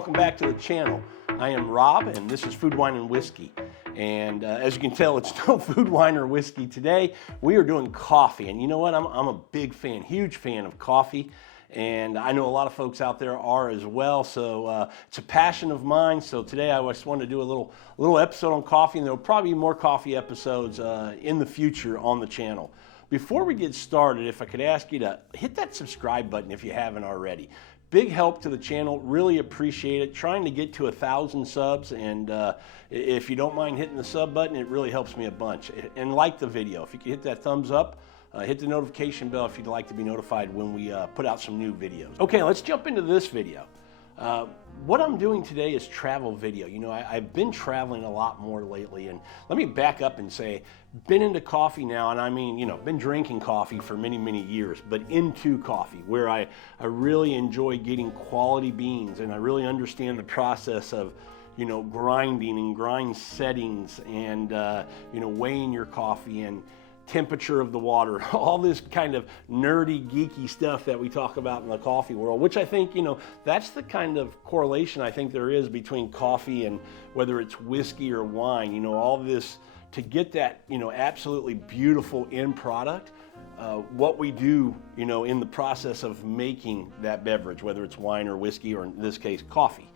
welcome back to the channel. I am Rob, and this is Food, Wine, and Whiskey. And as you can tell, it's no food, wine, or whiskey today. We are doing coffee, and you know what? I'm a big fan, huge fan of coffee, and I know a lot of folks out there are as well. So it's a passion of mine. So today I just wanted to do a little episode on coffee, and there will probably be more coffee episodes in the future on the channel. Before we get started, if I could ask you to hit that subscribe button if you haven't already. Big help to the channel, really appreciate it. Trying to get to 1,000 subs, and if you don't mind hitting the sub button, it really helps me a bunch. And like the video. If you can hit that thumbs up, hit the notification bell if you'd like to be notified when we put out some new videos. Okay, let's jump into this video. What I'm doing today is travel video. You know, I've been traveling a lot more lately, and let me back up and say, been into coffee now, and I mean, you know, been drinking coffee for many, many years, but into coffee, where I really enjoy getting quality beans, and I really understand the process of, you know, grinding and grind settings, and, you know, weighing your coffee, and temperature of the water, all this kind of nerdy, geeky stuff that we talk about in the coffee world, which I think, you know, that's the kind of correlation I think there is between coffee and whether it's whiskey or wine, you know, all this to get that, you know, absolutely beautiful end product, what we do, you know, in the process of making that beverage, whether it's wine or whiskey, or in this case, coffee.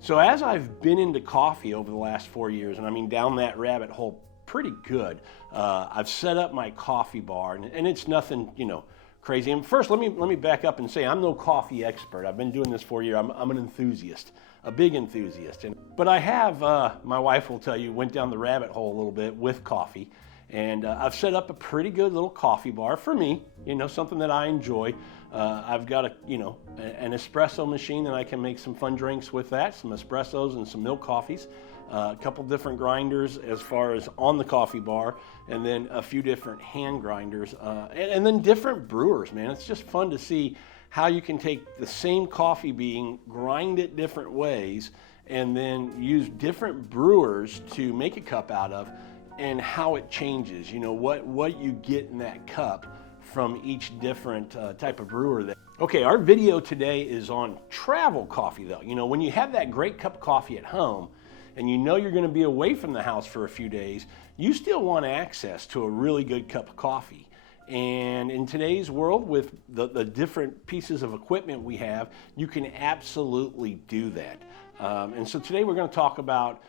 So as I've been into coffee over the last 4 years, and I mean down that rabbit hole pretty good. I've set up my coffee bar, and it's nothing, you know, crazy. And first, let me back up and say I'm no coffee expert. I've been doing this for a year. I'm an enthusiast, a big enthusiast. But I have, my wife will tell you, went down the rabbit hole a little bit with coffee, and I've set up a pretty good little coffee bar for me. You know, something that I enjoy. I've got an espresso machine that I can make some fun drinks with that, some espressos and some milk coffees. A couple different grinders as far as on the coffee bar, and then a few different hand grinders, and then different brewers, man. It's just fun to see how you can take the same coffee bean, grind it different ways, and then use different brewers to make a cup out of, and how it changes, you know, what you get in that cup from each different type of brewer. Okay, our video today is on travel coffee, though. You know, when you have that great cup of coffee at home, and you know you're going to be away from the house for a few days, you still want access to a really good cup of coffee. And in today's world, with the different pieces of equipment we have, you can absolutely do that. And so today we're going to talk about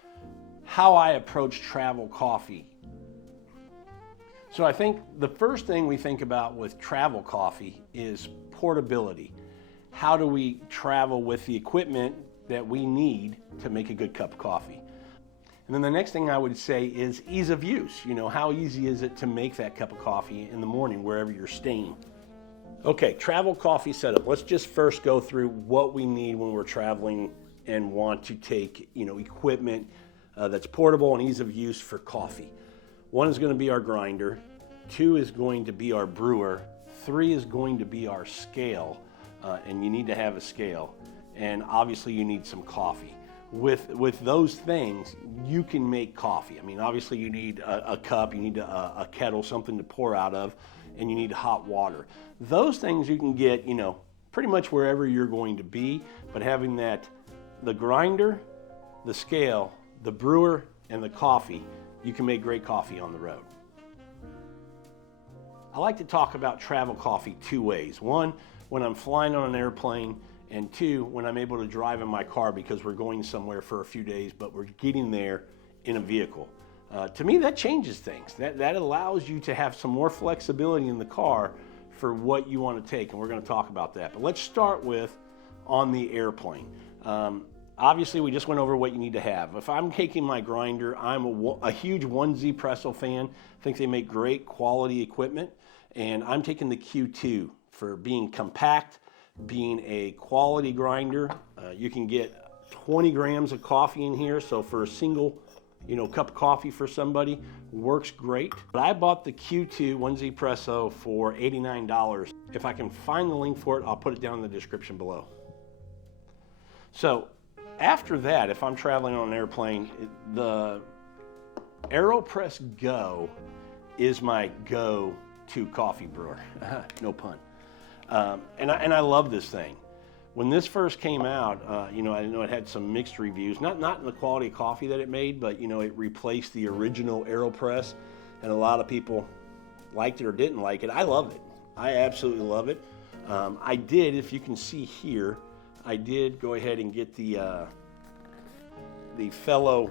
how I approach travel coffee. So I think the first thing we think about with travel coffee is portability. How do we travel with the equipment that we need to make a good cup of coffee? And then the next thing I would say is ease of use. You know, how easy is it to make that cup of coffee in the morning wherever you're staying? Okay, travel coffee setup. Let's just first go through what we need when we're traveling and want to take, you know, equipment that's portable and ease of use for coffee. 1 is going to be our grinder. 2 is going to be our brewer. 3 is going to be our scale, and you need to have a scale. And obviously you need some coffee. With those things, you can make coffee. I mean, obviously you need a cup, you need a kettle, something to pour out of, and you need hot water. Those things you can get, you know, pretty much wherever you're going to be, but having the grinder, the scale, the brewer, and the coffee, you can make great coffee on the road. I like to talk about travel coffee 2 ways. 1, when I'm flying on an airplane, and 2, when I'm able to drive in my car because we're going somewhere for a few days, but we're getting there in a vehicle. To me, that changes things. That allows you to have some more flexibility in the car for what you want to take, and we're going to talk about that. But let's start with on the airplane. Obviously, we just went over what you need to have. If I'm taking my grinder, I'm a huge 1Z Prismo fan. I think they make great quality equipment, and I'm taking the Q2 for being compact, being a quality grinder. You can get 20 grams of coffee in here, so for a single, you know, cup of coffee for somebody, works great. But I bought the Q2 1Z Prismo for $89. If I can find the link for it, I'll put it down in the description below. So after that, if I'm traveling on an airplane, the Aero Press Go is my go-to coffee brewer. No pun. And I love this thing. when this first came out, you know, I know it had some mixed reviews, not in the quality of coffee that it made, but you know, it replaced the original Aero Press, and a lot of people liked it or didn't like it. I love it. I absolutely love it. I did, if you can see here, I did go ahead and get the fellow,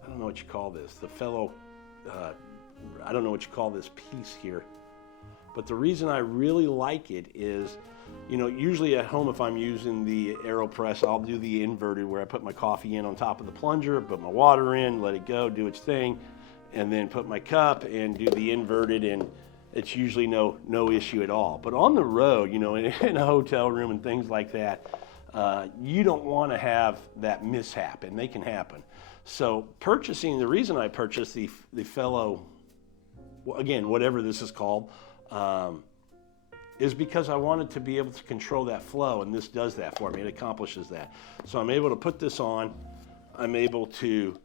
I don't know what you call this, the fellow, I don't know what you call this piece here. But the reason I really like it is, you know, usually at home if I'm using the Aero Press, I'll do the inverted where I put my coffee in on top of the plunger, put my water in, let it go, do its thing, and then put my cup and do the inverted, and it's usually no issue at all. But on the road, you know, in a hotel room and things like that, you don't want to have that mishap, and they can happen. So the reason I purchased the fellow, again, whatever this is called, is because I wanted to be able to control that flow, and this does that for me. It accomplishes that. So I'm able to put this on. I'm able to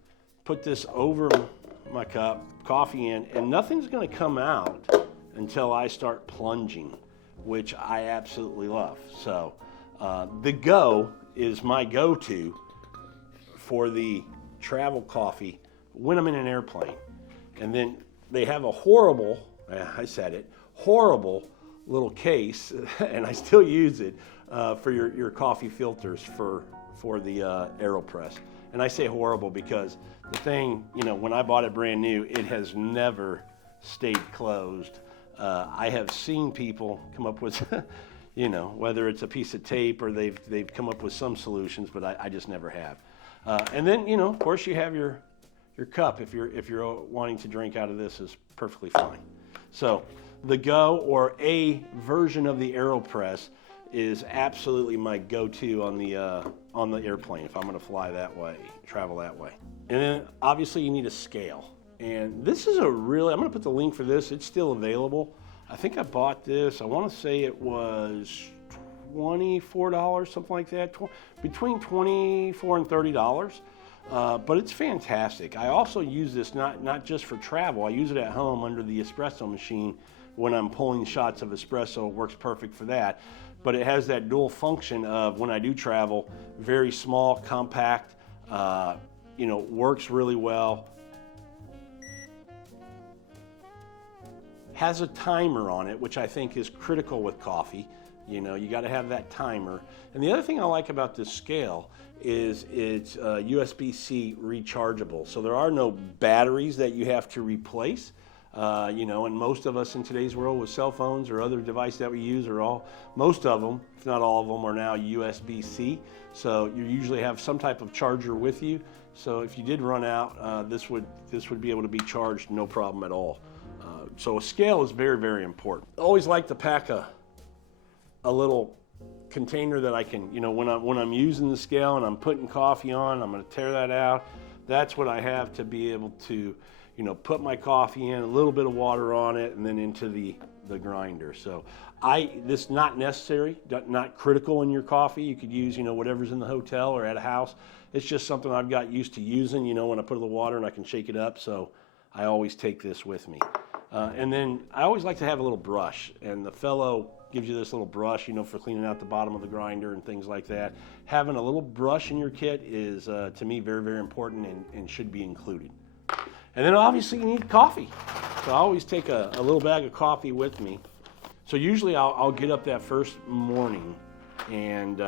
put this over my cup, coffee in, and nothing's going to come out until I start plunging, which I absolutely love. So the Go is my go-to for the travel coffee when I'm in an airplane. And then they have a horrible, I said it, horrible little case, and I still use it for your coffee filters for the Aero Press. And I say horrible because the thing, you know, when I bought it brand new, it has never stayed closed. I have seen people come up with, you know, whether it's a piece of tape or they've come up with some solutions, but I just never have. And then, you know, of course, you have your cup. If you're wanting to drink out of this, is perfectly fine. So the Go, or a version of the Aero Press, is absolutely my go-to on the airplane if I'm going to fly that way, travel that way. And then obviously you need a scale. And this is I'm going to put the link for this. It's still available. I think I bought this, I want to say it was $24, something like that, between $24 and $30. But it's fantastic. I also use this not just for travel. I use it at home under the espresso machine when I'm pulling shots of espresso. It works perfect for that. But it has that dual function of, when I do travel, very small, compact, you know, works really well. Has a timer on it, which I think is critical with coffee. You know, you got to have that timer. And the other thing I like about this scale is it's USB-C rechargeable. So there are no batteries that you have to replace. You know, and most of us in today's world with cell phones or other devices that we use most of them, if not all of them, are now USB-C. So you usually have some type of charger with you. So if you did run out, this would be able to be charged no problem at all. So a scale is very, very important. I always like to pack a little container that I can, you know, when I'm using the scale and I'm putting coffee on, I'm going to tear that out. That's what I have to be able to, you know, put my coffee in, a little bit of water on it, and then into the grinder. So this is not necessary, not critical in your coffee. You could use, you know, whatever's in the hotel or at a house. It's just something I've got used to using, you know, when I put a little water and I can shake it up. So I always take this with me. And then I always like to have a little brush, and the fellow gives you this little brush, you know, for cleaning out the bottom of the grinder and things like that. Having a little brush in your kit is, to me, very, very important and should be included. And then obviously you need coffee. So I always take a little bag of coffee with me. So usually I'll get up that first morning and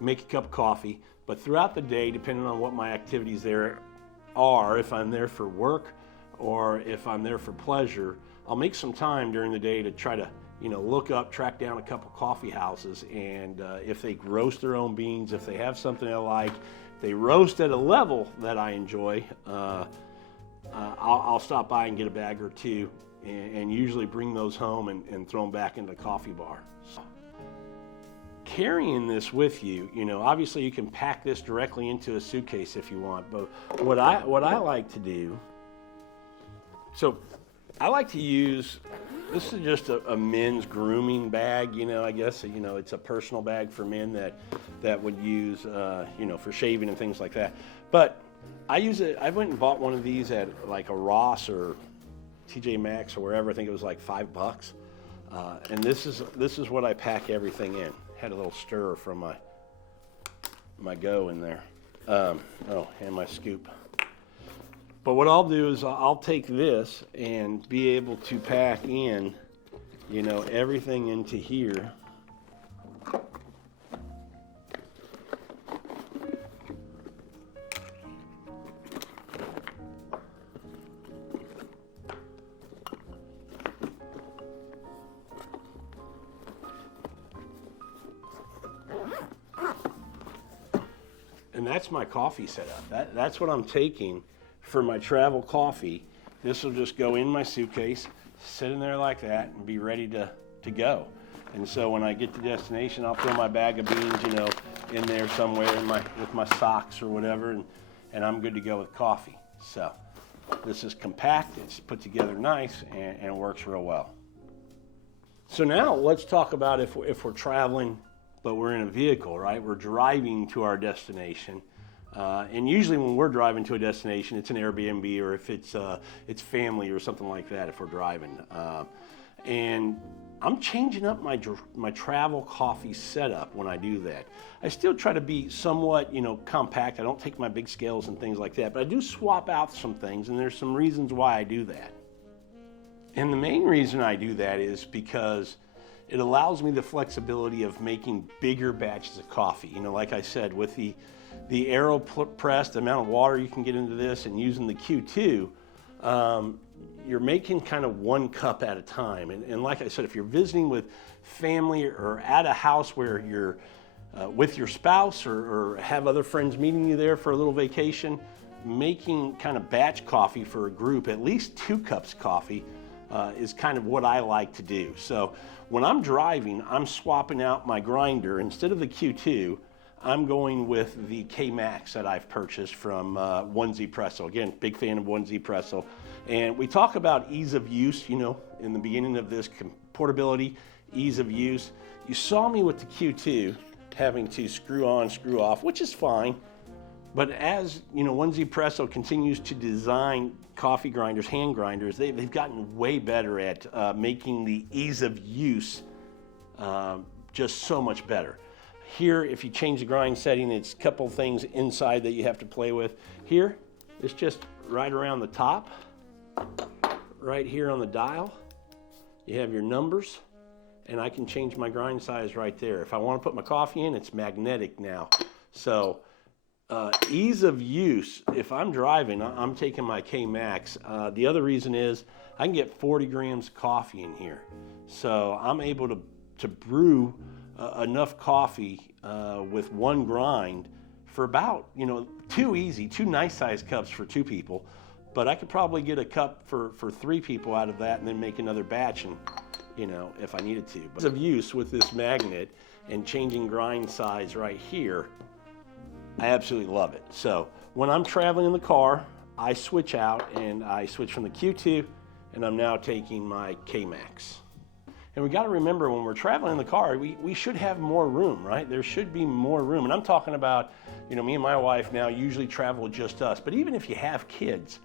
make a cup of coffee. But throughout the day, depending on what my activities there are, if I'm there for work or if I'm there for pleasure, I'll make some time during the day to try to, you know, look up, track down a couple coffee houses, and if they roast their own beans, if they have something I like, if they roast at a level that I enjoy, I'll stop by and get a bag or two, and usually bring those home and throw them back in the coffee bar. So, carrying this with you, you know, obviously you can pack this directly into a suitcase if you want, but what I like to do, so I like to use, this is just a men's grooming bag, you know, I guess, you know, it's a personal bag for men that would use, you know, for shaving and things like that. But I use it, I went and bought one of these at like a Ross or TJ Maxx or wherever. I think it was like $5. And this is what I pack everything in. Had a little stirrer from my Go in there. And my scoop. But what I'll do is I'll take this and be able to pack in, you know, everything into here. And that's my coffee setup. That's what I'm taking for my travel coffee. This will just go in my suitcase, sit in there like that, and be ready to go. And so when I get to destination, I'll throw my bag of beans, you know, in there somewhere with my socks or whatever, and I'm good to go with coffee. So this is compact, it's put together nice, and works real well. So now let's talk about if we're traveling, but we're in a vehicle, right? We're driving to our destination. And usually when we're driving to a destination, it's an Airbnb, or if it's family or something like that if we're driving. And I'm changing up my travel coffee setup when I do that. I still try to be somewhat, you know, compact. I don't take my big scales and things like that, but I do swap out some things, and there's some reasons why I do that. And the main reason I do that is because it allows me the flexibility of making bigger batches of coffee. You know, like I said, with the Aero Press, the amount of water you can get into this, and using the Q2, you're making kind of 1 cup at a time. And like I said, if you're visiting with family or at a house where you're with your spouse or have other friends meeting you there for a little vacation, making kind of batch coffee for a group, at least 2 cups coffee, is kind of what I like to do. So when I'm driving, I'm swapping out my grinder. Instead of the Q2, I'm going with the K-Max that I've purchased from Onesie Presso. Again, big fan of Onesie Presso. And we talk about ease of use, you know, in the beginning of this, portability, ease of use. You saw me with the Q2 having to screw on, screw off, which is fine. But as, you know, Onesie Presso continues to design coffee grinders, hand grinders, they've gotten way better at making the ease of use just so much better. Here, if you change the grind setting, it's a couple things inside that you have to play with. Here, it's just right around the top, right here on the dial. You have your numbers, and I can change my grind size right there. If I want to put my coffee in, it's magnetic now. So ease of use, if I'm driving, I'm taking my K-Max. The other reason is I can get 40 grams of coffee in here. So I'm able to brew enough coffee with 1 grind for about, you know, 2 nice sized cups for 2 people. But I could probably get a cup for 3 people out of that, and then make another batch, and, you know, if I needed to. But ease of use with this magnet and changing grind size right here, I absolutely love it. So when I'm traveling in the car, I switch out, and I switch from the Q2, and I'm now taking my K-Max. And we got to remember, when we're traveling in the car, we should have more room, right? There should be more room. And I'm talking about, you know, me and my wife now usually travel just us. But even if you have kids,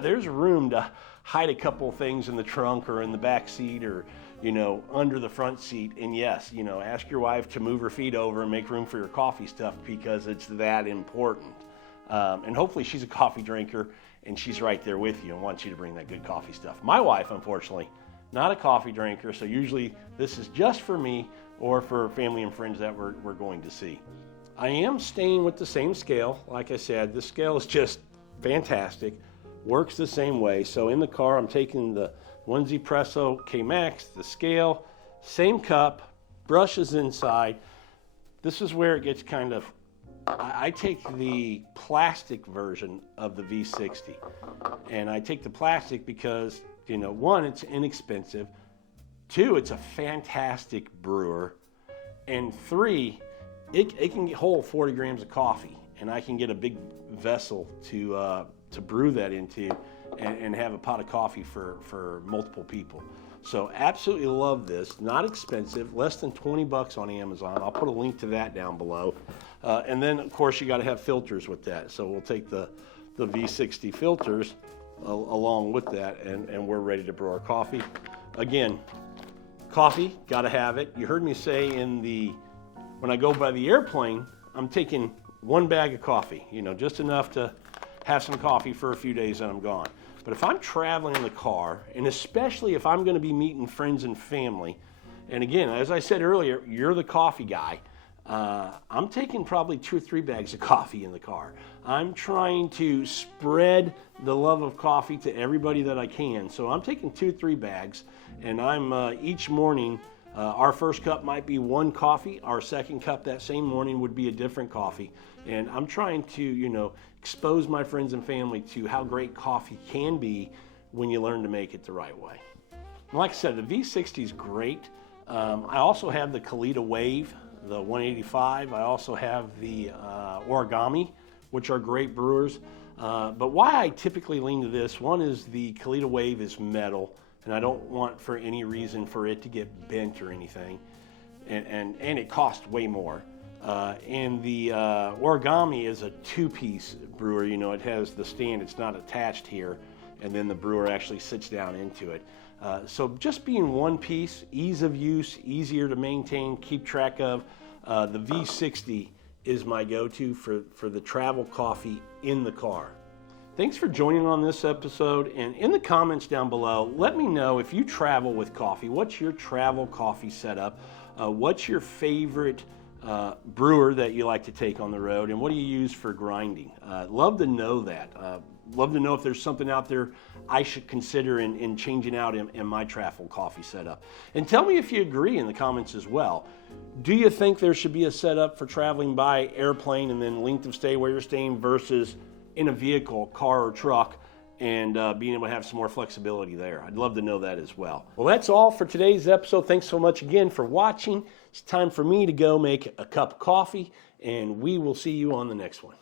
there's room to hide a couple things in the trunk or in the back seat, or, you know, under the front seat. And yes, you know, ask your wife to move her feet over and make room for your coffee stuff, because it's that important. And hopefully she's a coffee drinker, and she's right there with you and wants you to bring that good coffee stuff. My wife, unfortunately, not a coffee drinker, so usually this is just for me or for family and friends that we're going to see. I am staying with the same scale. Like I said, this scale is just fantastic, works the same way. So in the car, I'm taking the Onesie Presso K-Max, the scale, same cup, brushes inside. This is where it gets kind of, I take the plastic version of the V60, and I take the plastic because, you know, 1, it's inexpensive. 2, it's a fantastic brewer. And 3, it can hold 40 grams of coffee, and I can get a big vessel to brew that into, and have a pot of coffee for multiple people. So absolutely love this. Not expensive, less than 20 bucks on Amazon. I'll put a link to that down below. And then, of course, you got to have filters with that. So we'll take the V60 filters along with that, and we're ready to brew our coffee. Again, Coffee, gotta have it. You heard me say when I go by the airplane, I'm taking 1 bag of coffee, just enough to have some coffee for a few days and I'm gone. But if I'm traveling in the car, and especially if I'm gonna be meeting friends and family, and again, as I said earlier, you're the coffee guy, I'm taking probably 2 or 3 bags of coffee in the car. I'm trying to spread the love of coffee to everybody that I can. So I'm taking 2 or 3 bags, and I'm each morning, our first cup might be 1 coffee. Our second cup that same morning would be a different coffee. And I'm trying to, expose my friends and family to how great coffee can be when you learn to make it the right way. And like I said, the V60 is great. I also have the Kalita Wave, the 185. I also have the Origami, which are great brewers. But why I typically lean to this, one is the Kalita Wave is metal, and I don't want for any reason for it to get bent or anything. And it costs way more. And the Origami is a 2-piece brewer. It has the stand, it's not attached here, and then the brewer actually sits down into it. So just being 1 piece, ease of use, easier to maintain, keep track of, the V60 is my go-to for the travel coffee in the car. Thanks for joining on this episode, and in the comments down below, let me know if you travel with coffee. What's your travel coffee setup? What's your favorite brewer that you like to take on the road, and what do you use for grinding? Love to know that. Love to know if there's something out there I should consider in changing out in my travel coffee setup. And tell me if you agree in the comments as well. Do you think there should be a setup for traveling by airplane and then length of stay where you're staying versus in a vehicle, car or truck, and being able to have some more flexibility there? I'd love to know that as well. Well, that's all for today's episode. Thanks so much again for watching. It's time for me to go make a cup of coffee, and we will see you on the next one.